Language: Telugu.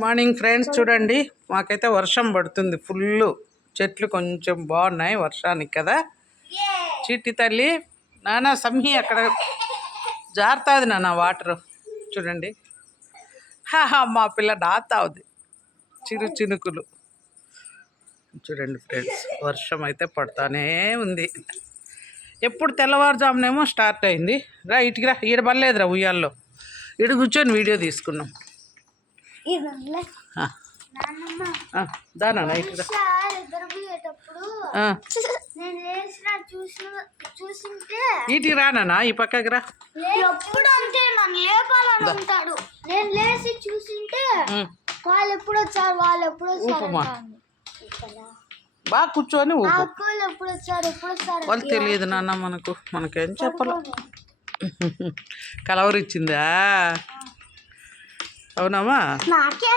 మార్నింగ్ ఫ్రెండ్స్, చూడండి మాకైతే వర్షం పడుతుంది ఫుల్. చెట్లు కొంచెం బాగున్నాయి వర్షానికి కదా. చిట్టి తల్లి నాన్న సంహి అక్కడ జారుతుంది నాన్న వాటర్ చూడండి. మా పిల్ల నాతావుది చిరు చినుకులు. చూడండి ఫ్రెండ్స్, వర్షం అయితే పడతానే ఉంది. ఎప్పుడు తెల్లవారుజామునేమో స్టార్ట్ అయింది. రా ఇటుకి రా, ఈడ పర్లేదురా ఉయ్యాల్లో. ఈడ కూర్చొని వీడియో తీసుకున్నాం. దానా ఇటు ఇటుకి రానా, ఈ పక్కకి రా. ఎప్పుడు అంటే నన్ను లేపాలని ఉంటాడు. నేను లేచి చూసింటే వాళ్ళు ఎప్పుడు వచ్చారు, వాళ్ళు ఎప్పుడు ఊపమా బాగా కూర్చొని ఊపు. ఎప్పుడు వచ్చారు, ఎప్పుడు వచ్చారు వాళ్ళు తెలియదు నాన్న మనకేం చెప్పాలి. కలవరిచ్చిందా? అవునామా? నాకే